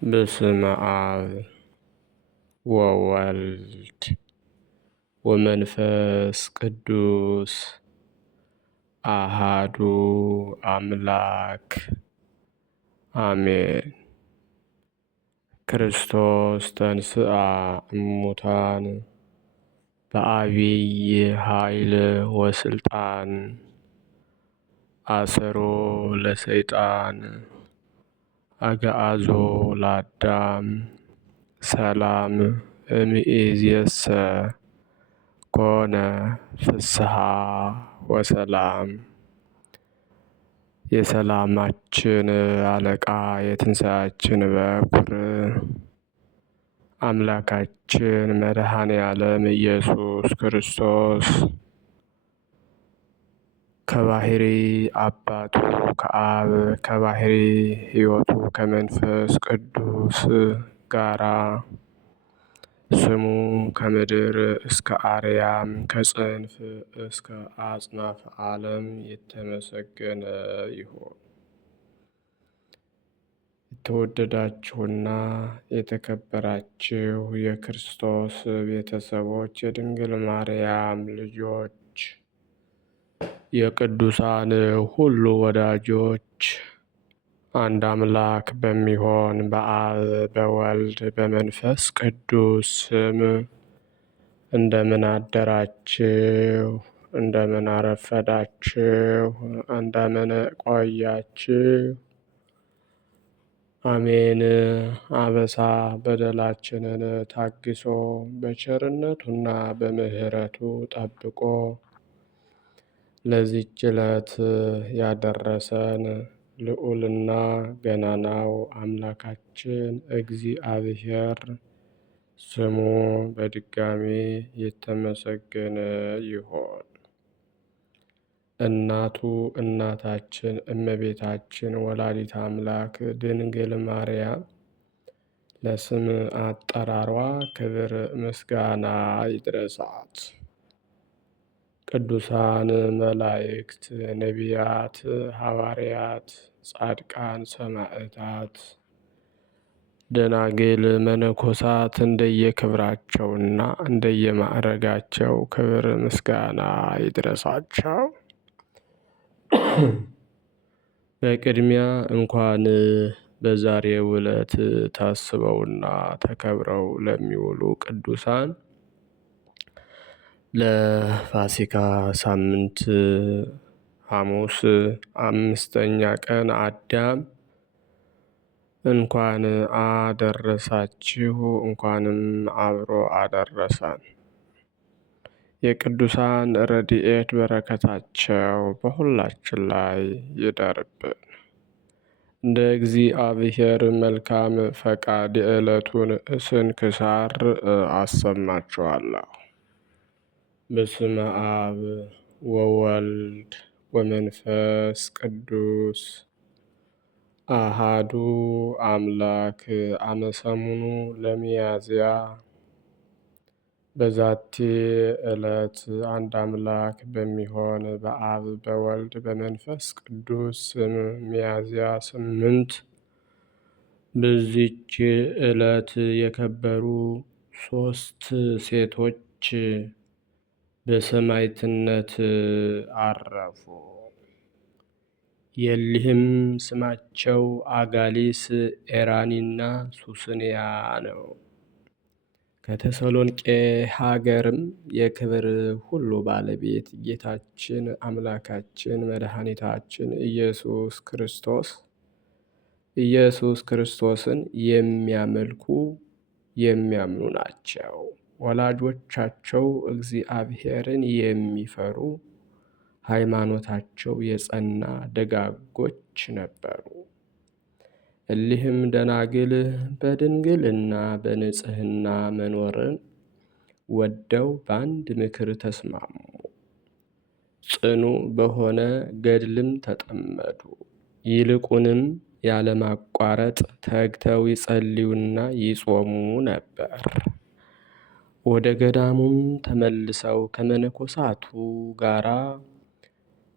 በስመ አብ ወወልድ ወመንፈስ ቅዱስ አሃዱ አምላክ አሜን። ክርስቶስ ተንሥአ እሙታን በዐቢይ ኃይል ወሥልጣን አሰሮ ለሰይጣን አግዓዞ ለአዳም ሰላም እምይእዜሰ ኮነ ፍስሐ ወሰላም። የሰላማችን አለቃ የትንሣኤያችን በኩር አምላካችን መድኃኔ ዓለም ኢየሱስ ክርስቶስ ከባሕሪ አባቱ ከአብ ከባሕሪ ሕይወቱ ከመንፈስ ቅዱስ ጋራ ስሙ ከምድር እስከ አርያም ከጽንፍ እስከ አጽናፈ ዓለም የተመሰገነ ይሁን። የተወደዳችሁና የተከበራችሁ የክርስቶስ ቤተሰቦች፣ የድንግል ማርያም ልጆች፣ የቅዱሳን ሁሉ ወዳጆች አንድ አምላክ በሚሆን በአብ በወልድ በመንፈስ ቅዱስ ስም እንደምን አደራችሁ? እንደምን አረፈዳችሁ? እንደምን ቆያችሁ? አሜን። አበሳ በደላችንን ታግሶ በቸርነቱና በምሕረቱ ጠብቆ ለዚህች ዕለት ያደረሰን ልዑልና ገናናው አምላካችን እግዚአብሔር ስሙ በድጋሚ የተመሰገነ ይሁን። እናታችን እመቤታችን ወላዲተ አምላክ ድንግል ማርያም ለስም አጠራሯ ክብር ምስጋና ይድረሳት። ቅዱሳን መላእክት፣ ነቢያት፣ ሐዋርያት፣ ጻድቃን፣ ሰማዕታት፣ ደናግል፣ መነኮሳት እንደየክብራቸውና እንደየማዕረጋቸው ክብር ምስጋና ይድረሳቸው። በቅድሚያ እንኳን በዛሬው ዕለት ታስበውና ተከብረው ለሚውሉ ቅዱሳን ለፋሲካ ሳምንት ሐሙስ 5ኛ ቀን አዳም እንኳን አደረሳችሁ፣ እንኳንም አብሮ አደረሰን። የቅዱሳን ረድኤት በረከታቸው በሁላችን ላይ ይደርብን። እንደ እግዚአብሔር መልካም ፈቃድ የዕለቱን ስንክሳር አሰማችኋለሁ። በስመ አብ ወወልድ ወመንፈስ ቅዱስ አሃዱ አምላክ አመሰሙኑ ለሚያዝያ በዛቲ ዕለት አንድ አምላክ በሚሆን በአብ በወልድ በመንፈስ ቅዱስ ስም ሚያዝያ 8 በዚች ዕለት የከበሩ 3 ሴቶች በሰማዕትነት አረፉ። የሊህም ስማቸው አጋሊስ፣ ኤራኒና ሱስንያ ነው። ከተሰሎንቄ ሀገርም የክብር ሁሉ ባለቤት ጌታችን አምላካችን መድኃኒታችን ኢየሱስ ክርስቶስን የሚያመልኩ የሚያምኑ ናቸው። ወላጆቻቸው እግዚአብሔርን የሚፈሩ ሃይማኖታቸው የጸና ደጋጎች ነበሩ። እሊህም ደናግል በድንግልና በንጽሕና መኖርን ወደው በአንድ ምክር ተስማሙ። ጽኑ በሆነ ገድልም ተጠመዱ። ይልቁንም ያለማቋረጥ ተግተው ይጸልዩና ይጾሙ ነበር። ወደ ገዳሙም ተመልሰው ከመነኮሳቱ ጋራ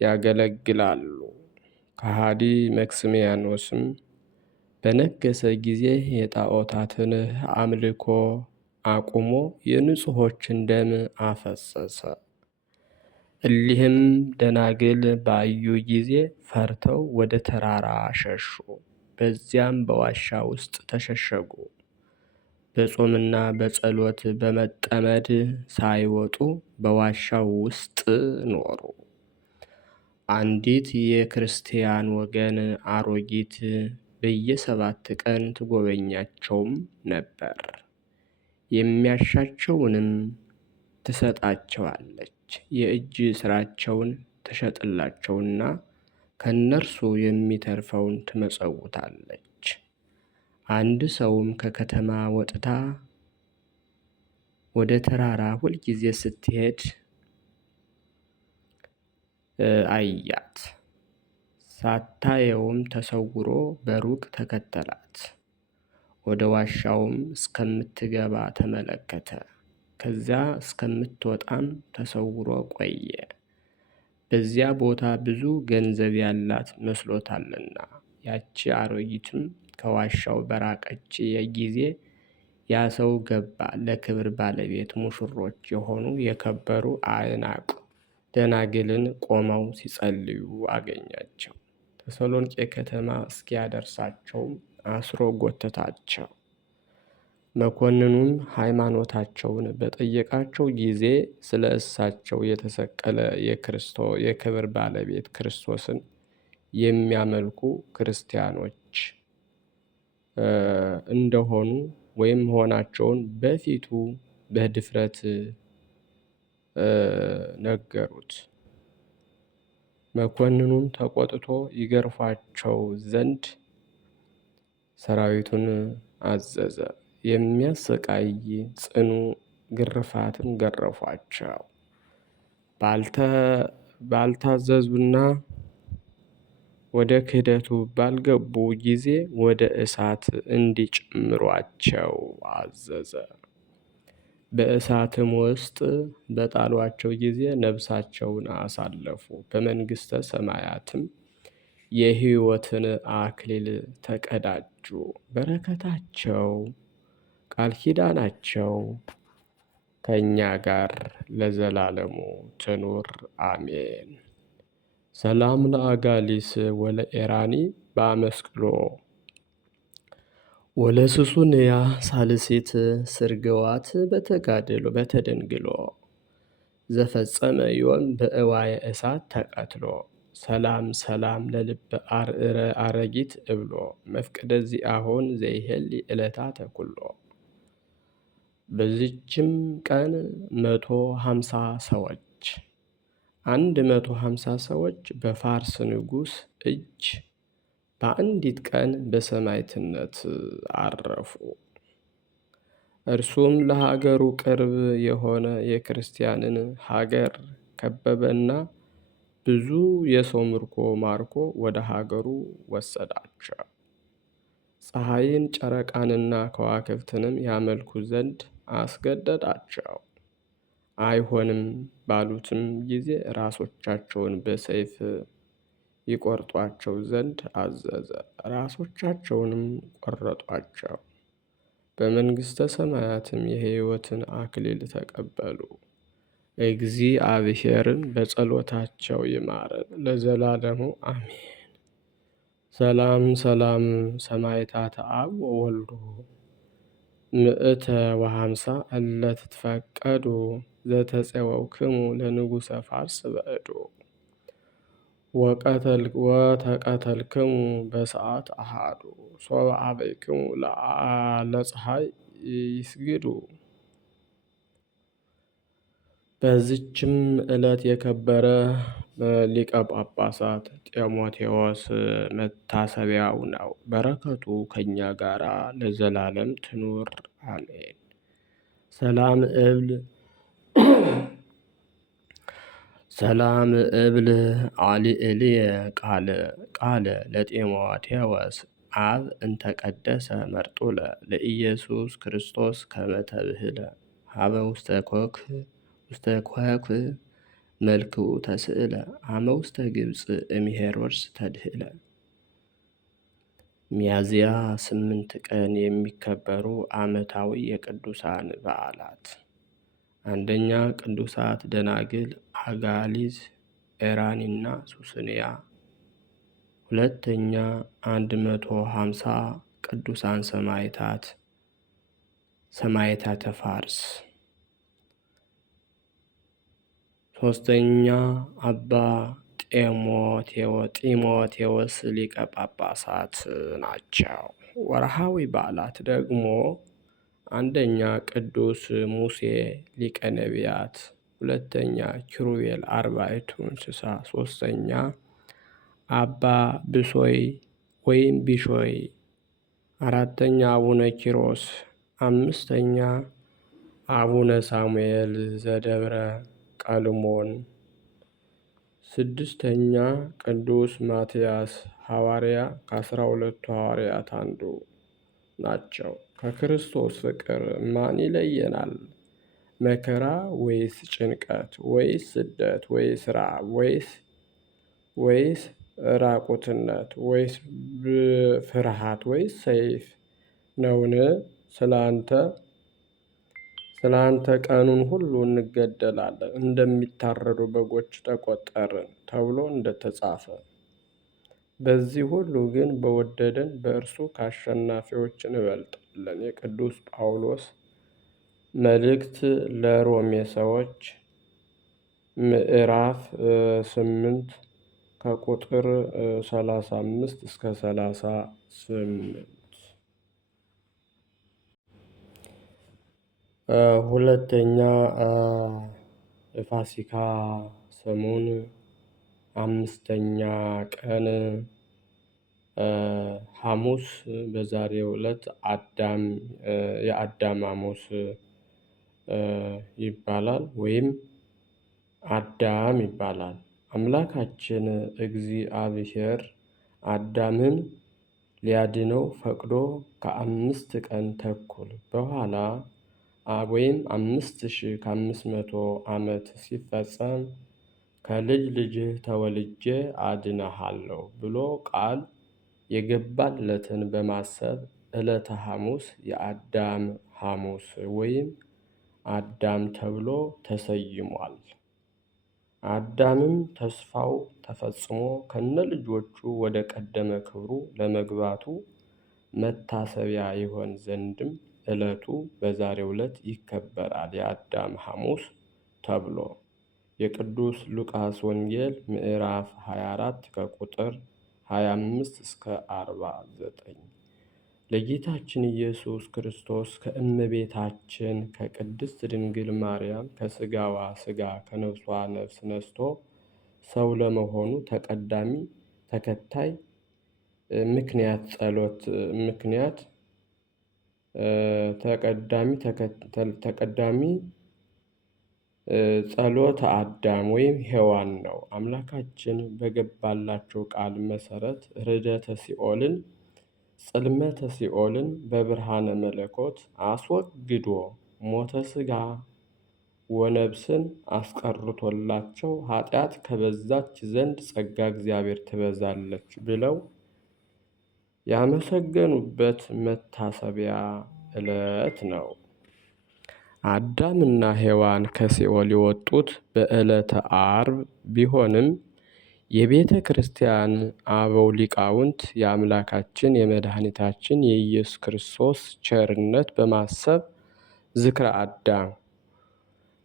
ያገለግላሉ። ከሃዲ መክስሚያኖስም በነገሰ ጊዜ የጣዖታትን አምልኮ አቁሞ የንጹሖችን ደም አፈሰሰ። እሊህም ደናግል ባዩ ጊዜ ፈርተው ወደ ተራራ ሸሹ። በዚያም በዋሻ ውስጥ ተሸሸጉ። በጾምና በጸሎት በመጠመድ ሳይወጡ በዋሻው ውስጥ ኖሩ። አንዲት የክርስቲያን ወገን አሮጊት በየ7 ቀን ትጎበኛቸውም ነበር። የሚያሻቸውንም ትሰጣቸዋለች። የእጅ ሥራቸውን ትሸጥላቸውና ከእነርሱ የሚተርፈውን ትመጸውታለች። አንድ ሰውም ከከተማ ወጥታ ወደ ተራራ ሁልጊዜ ስትሄድ አያት። ሳታየውም ተሰውሮ በሩቅ ተከተላት። ወደ ዋሻውም እስከምትገባ ተመለከተ። ከዚያ እስከምትወጣም ተሰውሮ ቆየ። በዚያ ቦታ ብዙ ገንዘብ ያላት መስሎታልና። ያቺ አሮጊትም ከዋሻው በራቀች ጊዜ ያ ሰው ገባ። ለክብር ባለቤት ሙሽሮች የሆኑ የከበሩ አእናቅ ደናግልን ቆመው ሲጸልዩ አገኛቸው። ተሰሎንቄ ከተማ እስኪያደርሳቸውም አስሮ ጎተታቸው። መኮንኑም ሃይማኖታቸውን በጠየቃቸው ጊዜ ስለ እሳቸው የተሰቀለ የክብር ባለቤት ክርስቶስን የሚያመልኩ ክርስቲያኖች እንደሆኑ ወይም መሆናቸውን በፊቱ በድፍረት ነገሩት። መኮንኑም ተቆጥቶ ይገርፏቸው ዘንድ ሰራዊቱን አዘዘ። የሚያሰቃይ ጽኑ ግርፋትም ገረፏቸው። ባልታዘዙና ወደ ክህደቱ ባልገቡ ጊዜ ወደ እሳት እንዲጨምሯቸው አዘዘ። በእሳትም ውስጥ በጣሏቸው ጊዜ ነፍሳቸውን አሳለፉ። በመንግሥተ ሰማያትም የሕይወትን አክሊል ተቀዳጁ። በረከታቸው ቃል ኪዳናቸው ከእኛ ጋር ለዘላለሙ ትኑር አሜን። ሰላም ለአጋሊስ ወለኤራኒ በአመስቅሎ ወለስሱንያ ሳልሲት ስርግዋት በተደንግሎ ዘፈጸመ ዮም በእዋየ እሳት ተቀትሎ ሰላም ሰላም ለልበ አረጊት እብሎ መፍቅደ ዚአሆን ዘይሄሊ ዕለታ ተኩሎ። በዚችም ቀን 150 ሰዎች በፋርስ ንጉሥ እጅ በአንዲት ቀን በሰማዕትነት አረፉ። እርሱም ለሀገሩ ቅርብ የሆነ የክርስቲያንን ሀገር ከበበና ብዙ የሰው ምርኮ ማርኮ ወደ ሀገሩ ወሰዳቸው። ፀሐይን ጨረቃንና ከዋክብትንም ያመልኩ ዘንድ አስገደዳቸው። አይሆንም ባሉትም ጊዜ ራሶቻቸውን በሰይፍ ይቆርጧቸው ዘንድ አዘዘ። ራሶቻቸውንም ቆረጧቸው። በመንግሥተ ሰማያትም የሕይወትን አክሊል ተቀበሉ። እግዚአብሔርን በጸሎታቸው ይማረን ለዘላለሙ አሜን። ሰላም ሰላም ሰማዕታተ አብ ወወልዱ 150 እለ ትትፈቀዱ ዘተፄወክሙ ለንጉሠ ፋርስ በእዱ ወተቀተልክሙ በሰዓት አሃዱ ሶበ አበይክሙ ለፀሐይ ይስግዱ። በዚችም ዕለት የከበረ ሊቀ ጳጳሳት ጢሞቴዎስ መታሰቢያው ነው። በረከቱ ከእኛ ጋር ለዘላለም ትኑር አሜን። ሰላም እብል አልዕልየ ቃለ ለጢሞቴዎስ አብ እንተቀደሰ መርጡለ ለኢየሱስ ክርስቶስ ከመ ተብህለ ሀበ ውስተ ኮክ መልክኡ ተስእለ አመ ውስተ ግብፅ እምሄሮድስ ተድህለ። ሚያዝያ 8 ቀን የሚከበሩ ዓመታዊ የቅዱሳን በዓላት፦ አንደኛ ቅዱሳት ደናግል አጋሊዝ፣ ኤራኒና ሱስንያ። ሁለተኛ 150 ቅዱሳን ሰማዕታት ሰማዕታተ ፋርስ። ሶስተኛ አባ ጢሞቴዎስ ሊቀ ጳጳሳት ናቸው። ወርሃዊ በዓላት ደግሞ አንደኛ ቅዱስ ሙሴ ሊቀ ነቢያት፣ ሁለተኛ ኪሩቤል አርባዕቱ እንስሳ፣ ሶስተኛ አባ ብሶይ ወይም ቢሾይ፣ አራተኛ አቡነ ኪሮስ፣ አምስተኛ አቡነ ሳሙኤል ዘደብረ ቀልሞን፣ ስድስተኛ ቅዱስ ማትያስ ሐዋርያ ከ12ቱ ሐዋርያት አንዱ ናቸው። ከክርስቶስ ፍቅር ማን ይለየናል? መከራ ወይስ ጭንቀት ወይስ ስደት ወይስ ራብ ወይስ ራቁትነት ወይስ ፍርሃት ወይስ ሰይፍ ነውን? ስለ አንተ ቀኑን ሁሉ እንገደላለን፣ እንደሚታረዱ በጎች ተቆጠርን ተብሎ እንደተጻፈ። በዚህ ሁሉ ግን በወደደን በእርሱ ከአሸናፊዎች እንበልጣለን። የቅዱስ ጳውሎስ መልእክት ለሮሜ ሰዎች ምዕራፍ 8 ከቁጥር 35 እስከ 38። ሁለተኛ የፋሲካ ሰሞን 5ኛ ቀን ሐሙስ፣ በዛሬው ዕለት የአዳም ሐሙስ ይባላል ወይም አዳም ይባላል። አምላካችን እግዚአብሔር አዳምን ሊያድነው ፈቅዶ ከ5 ቀን ተኩል በኋላ ወይም 5500 ዓመት ሲፈጸም ከልጅ ልጅህ ተወልጄ አድነሃለሁ ብሎ ቃል የገባለትን በማሰብ ዕለተ ሐሙስ የአዳም ሐሙስ ወይም አዳም ተብሎ ተሰይሟል። አዳምም ተስፋው ተፈጽሞ ከነልጆቹ ወደ ቀደመ ክብሩ ለመግባቱ መታሰቢያ ይሆን ዘንድም ዕለቱ በዛሬው ዕለት ይከበራል። የአዳም ሐሙስ ተብሎ የቅዱስ ሉቃስ ወንጌል ምዕራፍ 24 ከቁጥር 25 እስከ 49። ለጌታችን ኢየሱስ ክርስቶስ ከእመቤታችን ከቅድስት ድንግል ማርያም ከሥጋዋ ሥጋ ከነፍሷ ነፍስ ነስቶ ሰው ለመሆኑ ተቀዳሚ ጸሎተ አዳም ወይም ሔዋን ነው። አምላካችን በገባላቸው ቃል መሰረት ርደተ ሲኦልን ጽልመተ ሲኦልን በብርሃነ መለኮት አስወግዶ ሞተ ሥጋ ወነብስን አስቀርቶላቸው ኃጢአት ከበዛች ዘንድ ጸጋ እግዚአብሔር ትበዛለች ብለው ያመሰገኑበት መታሰቢያ ዕለት ነው። አዳምና ሔዋን ከሲኦል የወጡት በዕለተ ዓርብ ቢሆንም የቤተ ክርስቲያን አበው ሊቃውንት የአምላካችን የመድኃኒታችን የኢየሱስ ክርስቶስ ቸርነት በማሰብ ዝክረ አዳም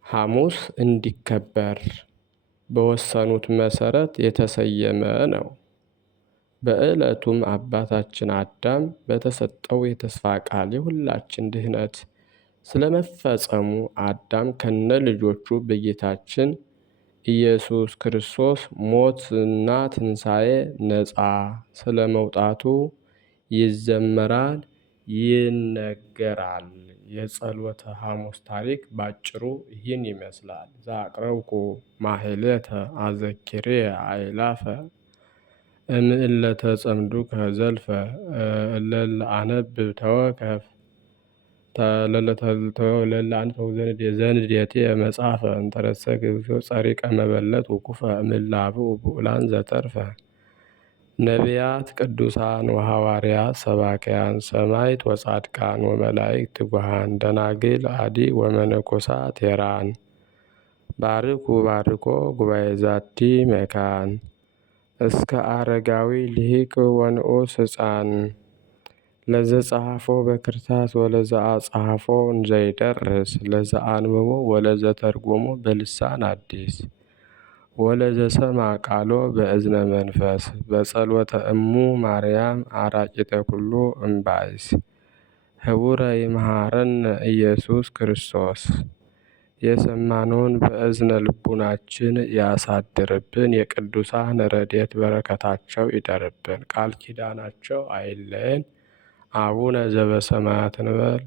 ሐሙስ እንዲከበር በወሰኑት መሰረት የተሰየመ ነው። በዕለቱም አባታችን አዳም በተሰጠው የተስፋ ቃል የሁላችን ድህነት ስለመፈጸሙ አዳም ከነ ልጆቹ በጌታችን ኢየሱስ ክርስቶስ ሞትና ትንሣኤ ነፃ ስለመውጣቱ ይዘመራል፣ ይነገራል። የጸሎተ ሐሙስ ታሪክ ባጭሩ ይህን ይመስላል። ዘአቅረብኩ ማሕሌተ አዘኪሬ አእላፈ እምዕለተ ጸምዱከ ዘልፈ እለለ አነብብ ተወከፍ ዘንዴቴ መጽሐፈ እንተረሰ እግዚኦ ጸሪቀ መበለት ውኩፈ እምላብኡ ብኡላን ዘተርፈ ነቢያት፣ ቅዱሳን ወሐዋርያት፣ ሰባክያን፣ ሰማዕት ወጻድቃን ወመላእክት ትጉሃን፣ ደናግል አዲ ወመነኮሳት ሄራን። ባርኩ ባርኮ ጉባኤ ዛቲ መካን እስከ አረጋዊ ልሂቅ ወንዑስ ሕፃን ለዘጸሐፎ በክርታስ ወለዘአጸሐፎ እንዘይደርስ ለዘአንብቦ ወለዘተርጎሞ በልሳን አዲስ ወለዘሰማ ቃሎ በእዝነ መንፈስ በጸሎተ እሙ ማርያም አራቂተ ኩሉ እምባይስ ህቡረ ይምሃረነ ኢየሱስ ክርስቶስ። የሰማነውን በእዝነ ልቡናችን ያሳድርብን። የቅዱሳን ረድኤት በረከታቸው ይደርብን። ቃል ኪዳናቸው አይለየን። አቡነ ዘበሰማያት እንበል።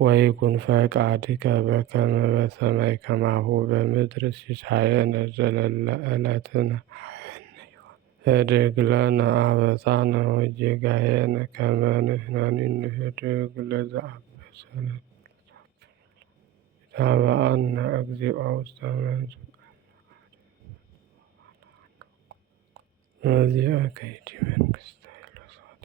ወይኩን ፈቃድከ በከመ በሰማይ ከማሁ በምድር ሲሳየነ ዘለለ ዕለትነ ህድግ ለነ አበሳነ ወጌጋየነ ከመ ንሕነኒ ንህድግ ለዘአበሰ ለነ ኢታብአነ እግዚኦ ውስተ መንሱት መዚአከ ይእቲ መንግሥተ ኃይለ ወስብሐት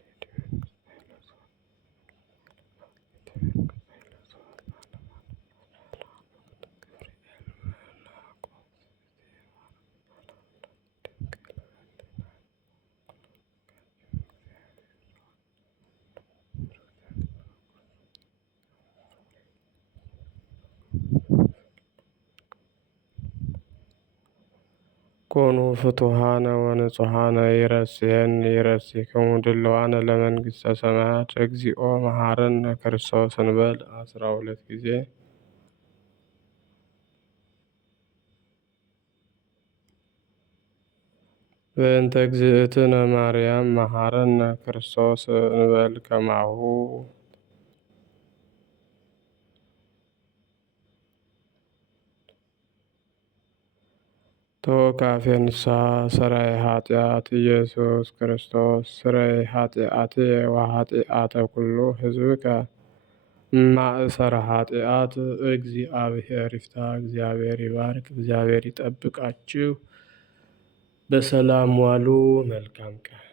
ኮኑ ፍቱሃነ ወንጹሃነ ይረስየኒ ይረሲክሙ ድልዋነ ለመንግሥተ ሰማያት እግዚኦ መሐረነ ክርስቶስ እንበል 12 ጊዜ። በእንተ እግዝእትነ ማርያም መሐረነ ክርስቶስ እንበል ከማሁ። ተወካፌ ንስሐ ሠራይ ኃጢአት ኢየሱስ ክርስቶስ ስረይ ኃጢአትየ ወኃጢአተ ኩሉ ሕዝብከ ማእሰረ ኃጢአት። እግዚአብሔር ይፍታ። እግዚአብሔር ይባርክ። እግዚአብሔር ይጠብቃችሁ። በሰላም ዋሉ። መልካም ቀን